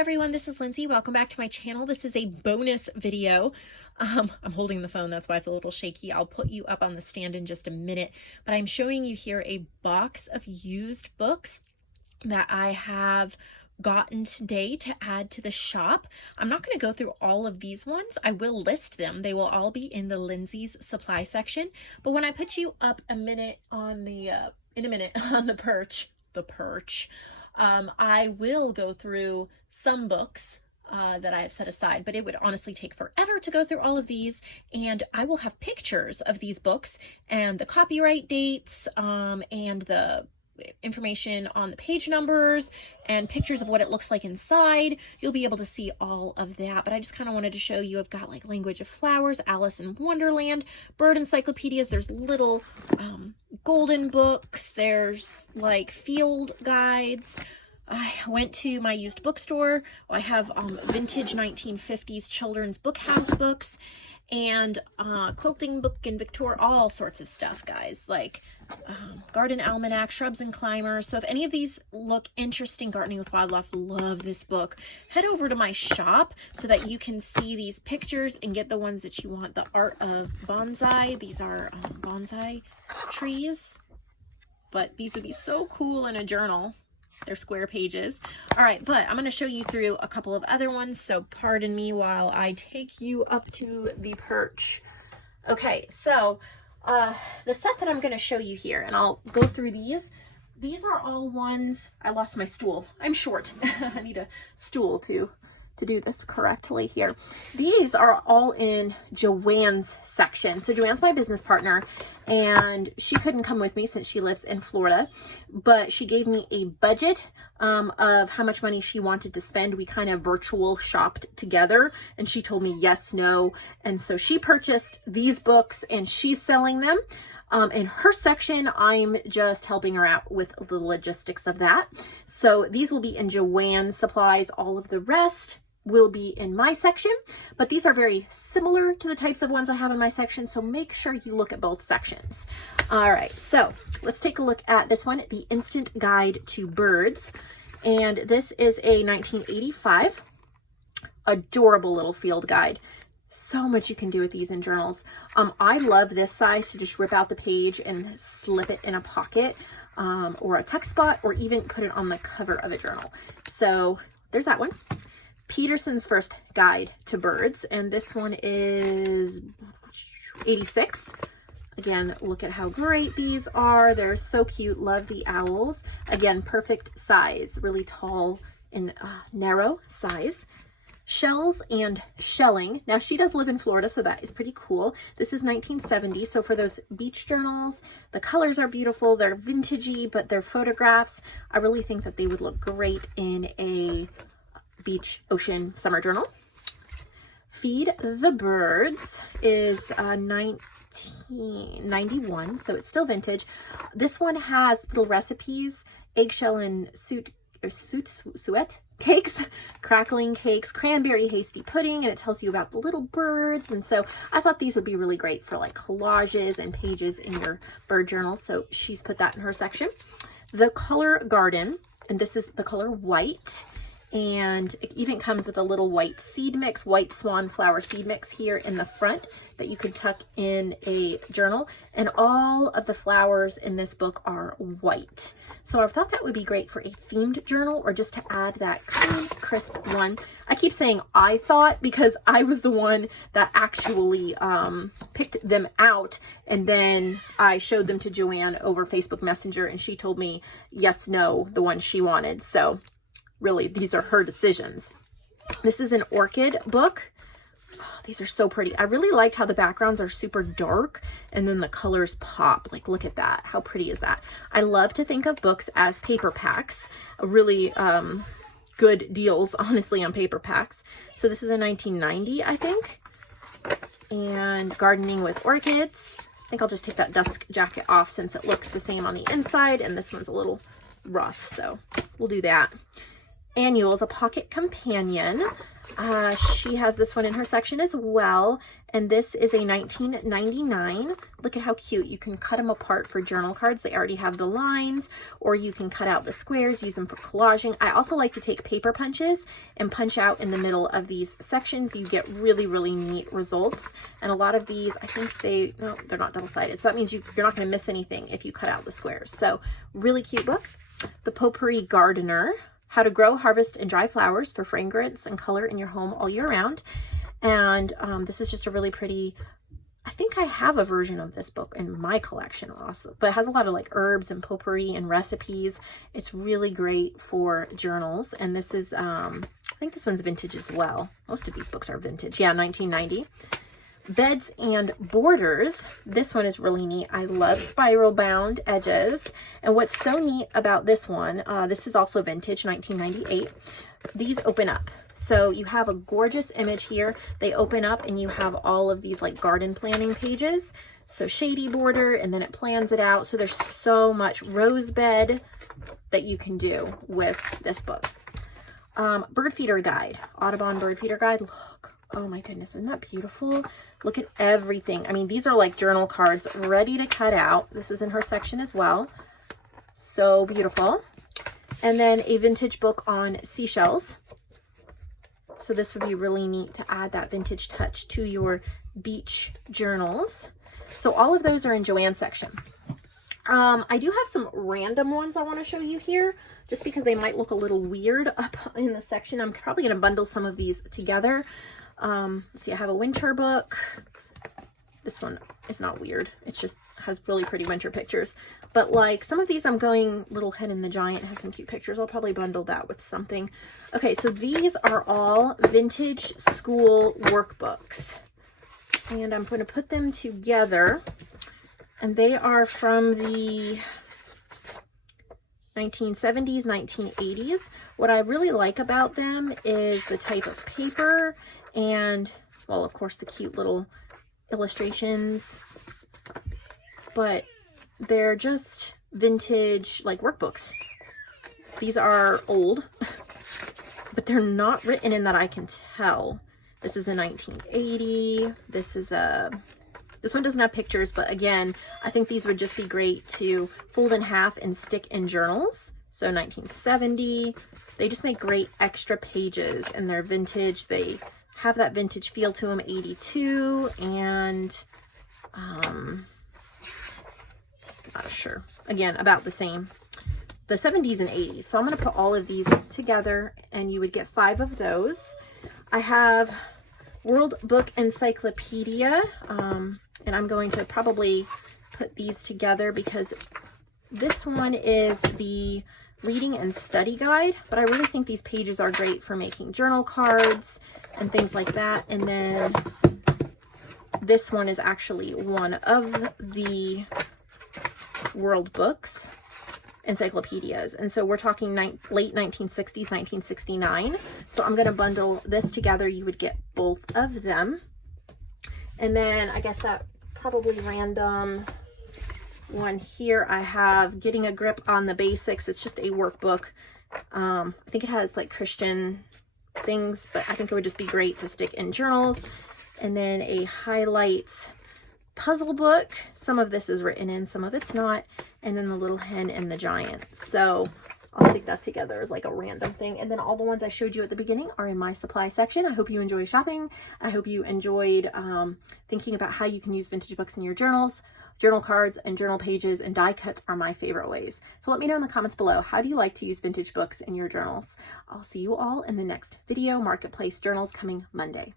everyone, this is Lindsay. Welcome back to my channel. This is a bonus video. I'm holding the phone, that's why it's a little shaky. I'll put you up on the stand in just a minute, but I'm showing you here a box of used books that I have gotten today to add to the shop. I'm not going to go through all of these ones. I will list them. They will all be in the Lindsay's supply section. But when I put you up a minute on the on the perch, I will go through some books that I have set aside, but it would honestly take forever to go through all of these, and I will have pictures of these books and the copyright dates and the information on the page numbers and pictures of what it looks like inside. You'll be able to see all of that, but I just kind of wanted to show you. I've got like Language of Flowers, Alice in Wonderland, bird encyclopedias. There's little golden books. There's like field guides. I went to my used bookstore. I have vintage 1950s children's book house books and quilting book and Victor, all sorts of stuff, guys, like garden almanac, shrubs and climbers. So if any of these look interesting, Gardening with Wildlife, love this book. Head over to my shop so that you can see these pictures and get the ones that you want. The Art of Bonsai. These are bonsai trees, but these would be so cool in a journal. They're square pages. All right, but I'm going to show you through a couple of other ones, so pardon me while I take you up to the perch. Okay, so the set that I'm going to show you here, and I'll go through these. These are all ones. I lost my stool. I'm short. I need a stool to do this correctly here. These are all in JoAnn's section. So JoAnn's my business partner, and she couldn't come with me since she lives in Florida, but she gave me a budget of how much money she wanted to spend. We kind of virtual shopped together, and she told me yes, no, and so she purchased these books and she's selling them. In her section, I'm just helping her out with the logistics of that. So these will be in JoAnn supplies. All of the rest will be in my section, but these are very similar to the types of ones I have in my section, so make sure you look at both sections. All right, so let's take a look at this one, The Instant Guide to Birds, and this is a 1985 adorable little field guide. So much you can do with these in journals. I love this size to just rip out the page and slip it in a pocket or a tuck spot, or even put it on the cover of a journal. So there's that one. Peterson's First Guide to Birds, and this one is 86. Again, look at how great these are. They're so cute. Love the owls. Again, perfect size, really tall and narrow size. Shells and Shelling. Now, she does live in Florida, so that is pretty cool. This is 1970, so for those beach journals, the colors are beautiful. They're vintagey, but they're photographs. I really think that they would look great in a beach, ocean, summer journal. Feed the Birds is 1991, so it's still vintage. This one has little recipes, eggshell and suet cakes, crackling cakes, cranberry hasty pudding, and it tells you about the little birds. And so I thought these would be really great for like collages and pages in your bird journal, so she's put that in her section. The Color Garden, and this is the color white, and it even comes with a little white seed mix, white swan flower seed mix here in the front that you can tuck in a journal. And all of the flowers in this book are white. So I thought that would be great for a themed journal, or just to add that clean, crisp one. I keep saying I thought because I was the one that actually picked them out, and then I showed them to JoAnn over Facebook Messenger, and she told me yes, no, the one she wanted. So really, these are her decisions. This is an orchid book. Oh, these are so pretty. I really liked how the backgrounds are super dark and then the colors pop. Like, look at that. How pretty is that? I love to think of books as paper packs. Really good deals, honestly, on paper packs. So this is a 1990, I think. And Gardening with Orchids. I think I'll just take that dust jacket off since it looks the same on the inside, and this one's a little rough, so we'll do that. Annuals, a pocket companion. She has this one in her section as well, and this is a $19.99. Look at how cute. You can cut them apart for journal cards. They already have the lines, or you can cut out the squares, use them for collaging. I also like to take paper punches and punch out in the middle of these sections. You get really, really neat results. And a lot of these, I think they're not double-sided. So that means you're not going to miss anything if you cut out the squares. So really cute book. The Potpourri Gardener. How to grow, harvest, and dry flowers for fragrance and color in your home all year round. And this is just a really pretty, I think I have a version of this book in my collection also, but it has a lot of like herbs and potpourri and recipes. It's really great for journals. And this is, I think this one's vintage as well. Most of these books are vintage. Yeah, 1990. Beds and Borders. This one is really neat. I love spiral bound edges. And what's so neat about this one, this is also vintage, 1998. These open up. So you have a gorgeous image here. They open up and you have all of these like garden planning pages. So shady border, and then it plans it out. So there's so much rose bed that you can do with this book. Bird Feeder Guide, Audubon Bird Feeder Guide. Look, oh my goodness, isn't that beautiful? Look at everything. I mean, these are like journal cards ready to cut out. This is in her section as well. So beautiful. And then a vintage book on seashells. So this would be really neat to add that vintage touch to your beach journals. So all of those are in JoAnn's section. I do have some random ones I want to show you here, just because they might look a little weird up in the section. I'm probably going to bundle some of these together. Let's see, I have a winter book. This one is not weird. It just has really pretty winter pictures. But like some of these, I'm going Little Hen and the Giant has some cute pictures. I'll probably bundle that with something. Okay, so these are all vintage school workbooks. And I'm going to put them together. And they are from the 1970s, 1980s. What I really like about them is the type of paper and, well, of course, the cute little illustrations. But they're just vintage, like, workbooks. These are old, but they're not written in that I can tell. This is a 1980. This one doesn't have pictures, but again, I think these would just be great to fold in half and stick in journals. So 1970, they just make great extra pages, and they're vintage. They have that vintage feel to them. 82, and not sure. Again, about the same. The 70s and 80s. So I'm going to put all of these together, and you would get 5 of those. I have World Book Encyclopedia, and I'm going to probably put these together because this one is the reading and study guide, but I really think these pages are great for making journal cards and things like that. And then this one is actually one of the World Books encyclopedias, and so we're talking late 1960s, 1969. So I'm going to bundle this together. You would get both of them. And then I guess that probably random one here, I have Getting a Grip on the Basics. It's just a workbook. I think it has like Christian things, but I think it would just be great to stick in journals. And then a highlights puzzle book. Some of this is written in, some of it's not. And then the Little Hen and the Giant. So I'll stick that together as like a random thing. And then all the ones I showed you at the beginning are in my supply section. I hope you enjoy shopping. I hope you enjoyed thinking about how you can use vintage books in your journals. Journal cards and journal pages and die cuts are my favorite ways. So let me know in the comments below, how do you like to use vintage books in your journals? I'll see you all in the next video. Marketplace Journals coming Monday.